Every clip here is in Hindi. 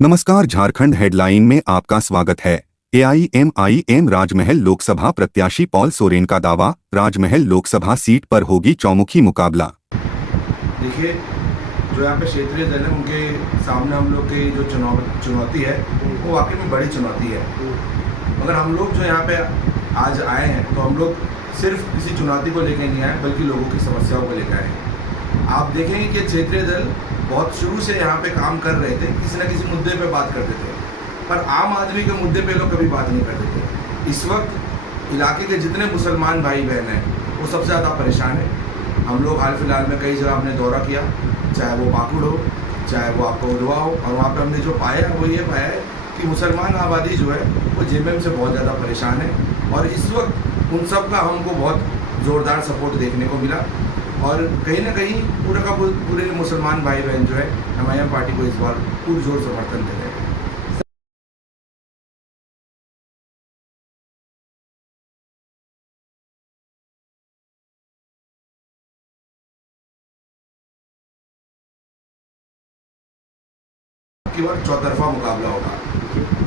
नमस्कार, झारखंड हेडलाइन में आपका स्वागत है। एआईएमआईएम राजमहल लोकसभा प्रत्याशी पॉल सोरेन का दावा, राजमहल लोकसभा सीट पर होगी चौमुखी मुकाबला। देखिए, जो यहाँ पे क्षेत्रीय दल है उनके सामने हम लोग की जो चुनौती है वो वाकई में बड़ी चुनौती है। मगर हम लोग जो यहाँ पे आज आए हैं तो हम लोग सिर्फ किसी चुनौती को लेकर नहीं आए बल्कि लोगों की समस्याओं को लेकर आए हैं। आप देखेंगे कि क्षेत्रीय दल बहुत शुरू से यहाँ पे काम कर रहे थे, किसी न किसी मुद्दे पे बात करते थे, पर आम आदमी के मुद्दे पे लोग कभी बात नहीं करते थे। इस वक्त इलाके के जितने मुसलमान भाई बहन हैं वो सबसे ज़्यादा परेशान हैं। हम लोग हाल फिलहाल में कई जगह हमने दौरा किया, चाहे वो पाकुड़ हो, चाहे वो आपका उधवा हो, और वहाँ पर हमने जो पाया वो ये पाया है कि मुसलमान आबादी जो है वो जेएमएम से बहुत ज़्यादा परेशान है। और इस वक्त उन सब का हमको बहुत ज़ोरदार सपोर्ट देखने को मिला, और कहीं ना कहीं पूरे मुसलमान भाई बहन जो है एमआईएम पार्टी को इस बार पुरजोर समर्थन दे रहे हैं। की बार चौतरफा मुकाबला होगा।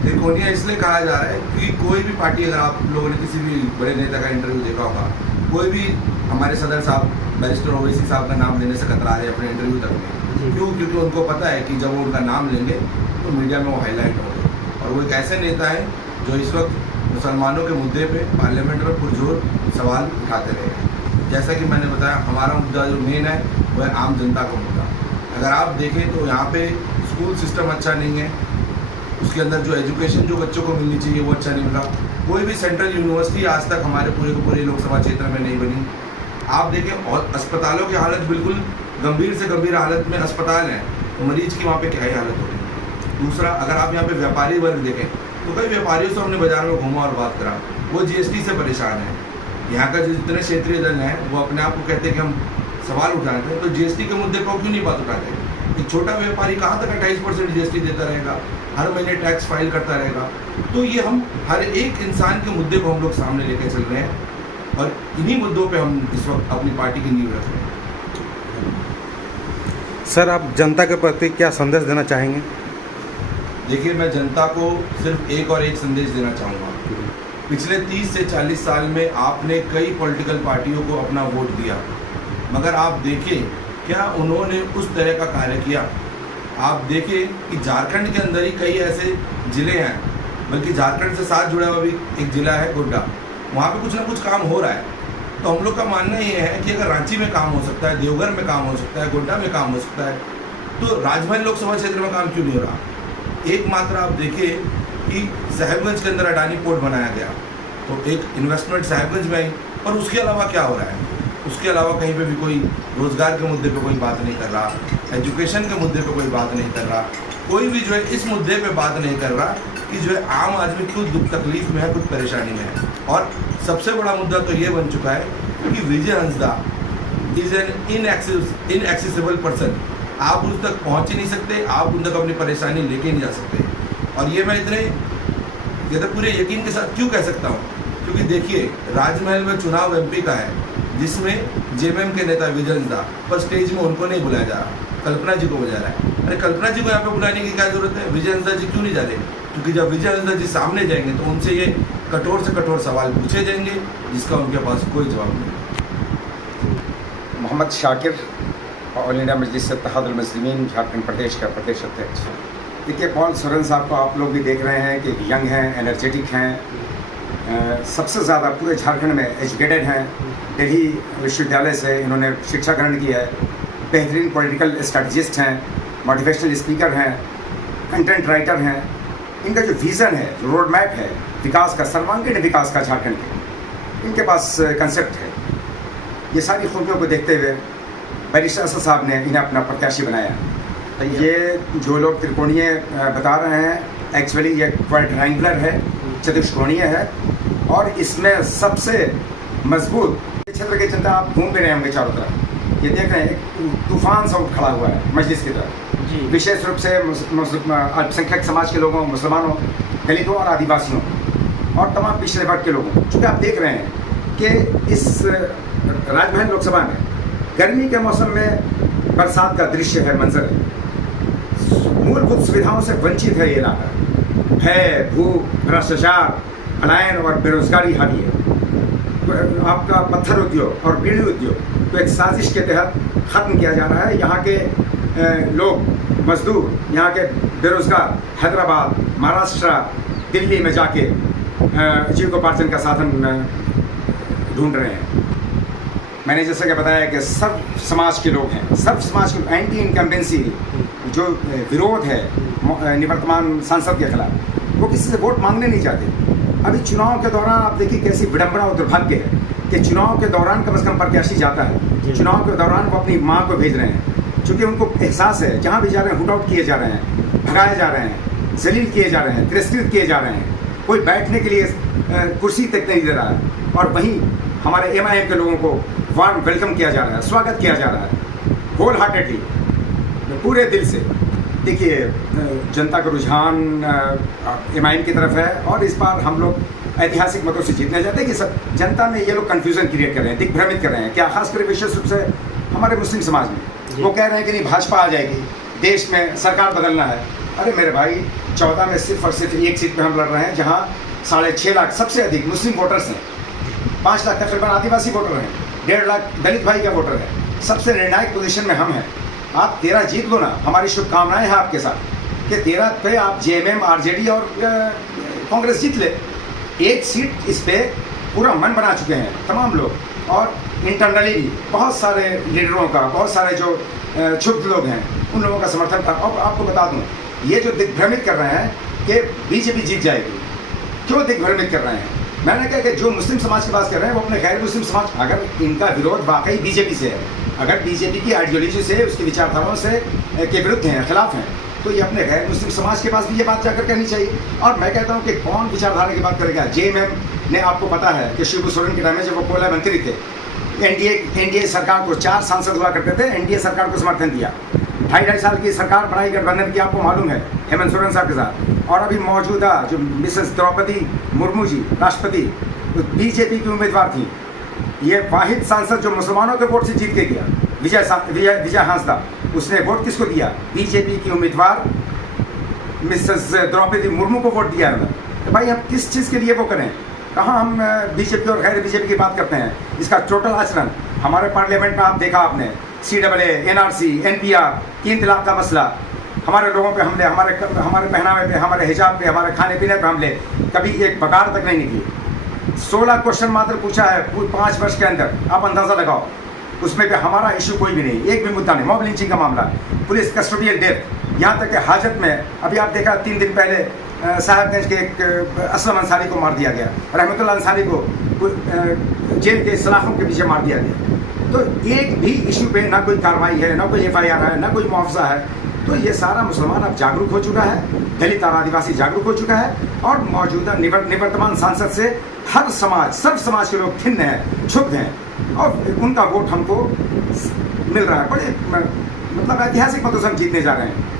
त्रिकोणीय इसलिए कहा जा रहा है क्योंकि कोई भी पार्टी, अगर आप लोगों ने किसी भी बड़े नेता का इंटरव्यू देखा होगा, कोई भी हमारे सदर साहब बैरिस्टर ओवैसी साहब का नाम लेने से कतरा रहे अपने इंटरव्यू तक में। क्यों? क्योंकि उनको पता है कि जब वो उनका नाम लेंगे तो मीडिया में वो हाईलाइट होंगे, और वो एक ऐसे नेता हैं जो इस वक्त मुसलमानों के मुद्दे पे पार्लियामेंट में पुरजोर सवाल उठाते रहे। जैसा कि मैंने बताया, हमारा मुद्दा जो मेन है वो है आम जनता का मुद्दा। अगर आप देखें तो यहाँ पे स्कूल सिस्टम अच्छा नहीं है, उसके अंदर जो एजुकेशन जो बच्चों को मिलनी चाहिए वो अच्छा नहीं मिला। कोई भी सेंट्रल यूनिवर्सिटी आज तक हमारे पूरे लोकसभा क्षेत्र में नहीं बनी। आप देखें, और अस्पतालों की हालत बिल्कुल गंभीर से गंभीर हालत में अस्पताल हैं, तो मरीज की वहाँ पे क्या ही हालत हो रही है। दूसरा, अगर आप यहाँ पे व्यापारी वर्ग देखें तो कई व्यापारियों से हमने बाजार में घूमा और बात करा, वो जीएसटी से परेशान है। यहाँ का जो जितने क्षेत्रीय दल हैं वो अपने आप को कहते हैं कि हम सवाल उठाते हैं, तो जीएसटी के मुद्दे पर क्यों नहीं बात उठाते? एक छोटा व्यापारी कहाँ तक 28% जीएसटी देता रहेगा, हर महीने टैक्स फाइल करता रहेगा? तो ये हम हर एक इंसान के मुद्दे को हम लोग सामने लेकर चल रहे हैं, और इन्हीं मुद्दों पे हम इस वक्त अपनी पार्टी की नींव रख रहे हैं। सर, आप जनता के प्रति क्या संदेश देना चाहेंगे? देखिए, मैं जनता को सिर्फ एक संदेश देना चाहूँगा। पिछले 30 से 40 साल में आपने कई पॉलिटिकल पार्टियों को अपना वोट दिया, मगर आप देखिए क्या उन्होंने उस तरह का कार्य किया? आप देखिए कि झारखंड के अंदर ही कई ऐसे ज़िले हैं, बल्कि झारखंड से साथ जुड़ा हुआ भी एक ज़िला है गोड्डा, वहाँ पे कुछ ना कुछ काम हो रहा है। तो हम लोग का मानना ये है कि अगर रांची में काम हो सकता है, देवघर में काम हो सकता है, गोड्डा में काम हो सकता है, तो राजमहल लोकसभा क्षेत्र में काम क्यों नहीं हो रहा? एकमात्र आप देखिए कि साहिबगंज के अंदर अडानी पोर्ट बनाया गया, तो एक इन्वेस्टमेंट साहिबगंज में आई, पर उसके अलावा क्या हो रहा है? उसके अलावा कहीं पे भी कोई रोज़गार के मुद्दे पे कोई बात नहीं कर रहा, एजुकेशन के मुद्दे पे कोई बात नहीं कर रहा, कोई भी जो है इस मुद्दे पे बात नहीं कर रहा कि जो है आम आदमी खुद दुख तकलीफ में है, कुछ परेशानी में है। और सबसे बड़ा मुद्दा तो ये बन चुका है कि Vijay Hansda is an inaccessible person. आप उन तक पहुँच ही नहीं सकते, आप उन तक अपनी परेशानी लेके नहीं जा सकते। और ये मैं इतने तो पूरे यकीन के साथ क्यों कह सकता हूँ? क्योंकि देखिए, राजमहल में चुनाव एमपी का है जिसमें जेएमएम के नेता विजय हंसदा, पर स्टेज में उनको नहीं बुलाया जा रहा, कल्पना जी को बुला रहा है। अरे कल्पना जी को यहाँ पे बुलाने की क्या जरूरत है? विजय हंसदा जी क्यों नहीं जा रहे? क्योंकि जब विजय हंसदा जी सामने जाएंगे तो उनसे ये कठोर से कठोर सवाल पूछे जाएंगे जिसका उनके पास कोई जवाब नहीं। मोहम्मद शाकिर, ऑल इंडिया मजलिस इत्तेहादुल मुस्लिमीन झारखंड प्रदेश का प्रदेश अध्यक्ष। देखिए, पॉल सोरेन साहब को आप लोग भी देख रहे हैं कि यंग हैं, एनर्जेटिक हैं, सबसे ज़्यादा पूरे झारखंड में एजुकेटेड हैं। दिल्ली विश्वविद्यालय से इन्होंने शिक्षा ग्रहण की है, बेहतरीन पॉलिटिकल स्ट्रैटेजिस्ट हैं, मोटिवेशनल स्पीकर हैं, कंटेंट राइटर हैं। इनका जो विज़न है, जो रोड मैप है विकास का, सर्वांगीण विकास का झारखंड के, इनके पास कंसेप्ट है। ये सारी खूबियों को देखते हुए बैरिस्टर असद साहब ने इन्हें अपना प्रत्याशी बनाया। तो ये जो लोग त्रिकोणीय बता रहे हैं, एक्चुअली ये क्वाड्रेंगुलर है, चतुष्कोणीय है, और इसमें सबसे मजबूत क्षेत्र की जनता, आप घूम फिर रहे होंगे चारों तरफ, ये देख रहे हैं एक तूफान सा उठ खड़ा हुआ है मस्जिद की तरफ, विशेष रूप से अल्पसंख्यक समाज के लोगों, मुसलमानों, दलितों और आदिवासियों और तमाम पिछड़े वर्ग के लोगों। चूँकि आप देख रहे हैं कि इस राजमहल लोकसभा में गर्मी के मौसम में बरसात का दृश्य है, मंजर है। मूलभूत मूलभूत सुविधाओं से वंचित है ये इलाका। भय, भूख, भ्रष्टाचार, पलायन और बेरोजगारी हावी है। तो आपका पत्थर उद्योग और बीड़ी उद्योग तो एक साजिश के तहत ख़त्म किया जा रहा है। यहाँ के लोग मजदूर, यहाँ के बेरोजगार हैदराबाद, महाराष्ट्र, दिल्ली में जाके जीविकोपार्जन का साधन ढूंढ रहे हैं। मैंने जैसा कि बताया कि सब समाज के लोग हैं, सब समाज के एंटी इनकम्बेंसी जो विरोध है निवर्तमान सांसद के खिलाफ, वो किसी से वोट मांगने नहीं चाहते। अभी चुनाव के दौरान आप देखिए कैसी विडंबना और दुर्भाग्य है कि चुनाव के दौरान कम से कम प्रत्याशी जाता है, चुनाव के दौरान वो अपनी माँ को भेज रहे हैं, क्योंकि उनको एहसास है जहाँ भी जा रहे हैं हुट आउट किए जा रहे हैं, भगाए जा रहे हैं, जलील किए जा रहे हैं, तिरस्कृत किए जा रहे हैं, कोई बैठने के लिए कुर्सी तक नहीं दे रहा है। और वहीं हमारे MIM के लोगों को वार्म वेलकम किया जा रहा है, स्वागत किया जा रहा है होल हार्टेडली, पूरे दिल से। देखिए जनता का रुझान MIM की तरफ है और इस बार हम लोग ऐतिहासिक मतों से जीतने जाते हैं कि सब जनता में ये लोग कन्फ्यूज़न क्रिएट कर रहे हैं, दिग्भ्रमित कर रहे हैं। क्या खासकर विशेष रूप से हमारे मुस्लिम समाज में वो कह रहे हैं कि नहीं भाजपा आ जाएगी, देश में सरकार बदलना है। अरे मेरे भाई 14 में सिर्फ और सिर्फ एक सीट पे हम लड़ रहे हैं जहाँ 6.5 लाख सबसे अधिक मुस्लिम वोटर्स हैं, 5 लाख तकरीबन आदिवासी वोटर हैं, 1.5 लाख दलित भाई का वोटर है। सबसे निर्णायक पोजीशन में हम हैं। आप 13 जीत लो ना, हमारी शुभकामनाएं हैं आपके साथ कि 13 पे आप JMM, RJD और कांग्रेस जीत ले। एक सीट इस पे पूरा मन बना चुके हैं तमाम लोग, और इंटरनली भी बहुत सारे लीडरों का, बहुत सारे जो क्षुब्ध लोग हैं उन लोगों का समर्थन था। और आपको बता दूं, ये जो दिग्भ्रमित कर रहे हैं कि BJP जीत जाएगी, क्यों दिग्भ्रमित कर रहे हैं? मैंने कहा कि जो मुस्लिम समाज की बात कर रहे हैं वो अपने गैर मुस्लिम समाज, अगर इनका विरोध वाकई BJP से है, अगर BJP की आइडियोलॉजी से, उसकी विचारधाराओं से के विरुद्ध हैं, खिलाफ हैं, तो ये अपने गैर मुस्लिम समाज के पास भी ये बात जाकर कहनी चाहिए। और मैं कहता हूँ कि कौन विचारधारा की बात करेगा? JMM ने, आपको पता है कि शिबू सोरेन के टाइम में जब वो कोयला मंत्री थे, NDA सरकार को 4 सांसद हुआ करते थे, NDA सरकार को समर्थन दिया। 2.5 साल की सरकार बनाई गठबंधन की, आपको मालूम है, हेमंत सोरेन साहब के साथ। और अभी मौजूदा जो मिसेस द्रौपदी मुर्मू जी राष्ट्रपति, तो BJP की उम्मीदवार थी। ये वाहिद सांसद जो मुसलमानों के वोट से जीत के गया, विजय हांसदा, उसने वोट किसको दिया? BJP की उम्मीदवार मिसेस द्रौपदी मुर्मू को वोट दिया है। तो भाई हम किस चीज़ के लिए वो करें? कहाँ हम BJP और गैर BJP की बात करते हैं? इसका टोटल आचरण हमारे पार्लियामेंट में आप देखा आपने, CAA, NRC, NPR, 3 तलाक का मसला, हमारे लोगों पे हमले, हमारे पहनावे पे, हमारे हिजाब पे, हमारे खाने पीने पे हमले, कभी एक बकार तक नहीं निकली। 16 क्वेश्चन मात्र पूछा है 5 वर्ष के अंदर, आप अंदाज़ा लगाओ। उसमें भी हमारा इशू कोई भी नहीं, एक भी मुद्दा नहीं। मॉब लिंचिंग का मामला, पुलिस कस्टोडियल डेथ, यहाँ तक कि हाजत में अभी आप देखा 3 दिन पहले साहबगंज के एक असलम अंसारी को मार दिया गया, रहमतुल्लाह अंसारी को जेल के सलाखों के पीछे मार दिया गया। तो एक भी इशू पे ना कोई कार्रवाई है, ना कोई FIR है, ना कोई मुआवजा है। तो ये सारा मुसलमान अब जागरूक हो चुका है, दलित और आदिवासी जागरूक हो चुका है, और मौजूदा निवर्तमान सांसद से हर समाज, सब समाज के लोग खिन्न हैं, क्षुब्ध हैं, और उनका वोट हमको मिल रहा है। बड़े मतलब ऐतिहासिक मतों से हम जीतने जा रहे हैं।